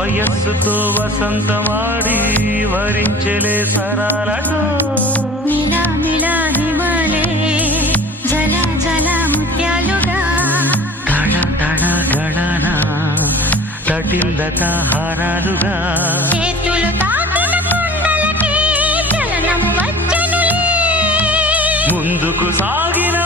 వయస్సుతో వసంతమాడి వరించెలే సరాలతో మిలా మిలా హిమాలే జల జల ముత్యాలుగా తళ తళ గళన తటిల్లత హారాలుగా చేతులు తాకిన కుండలకే చలనము వచ్చనులే ముందుకు సాగిన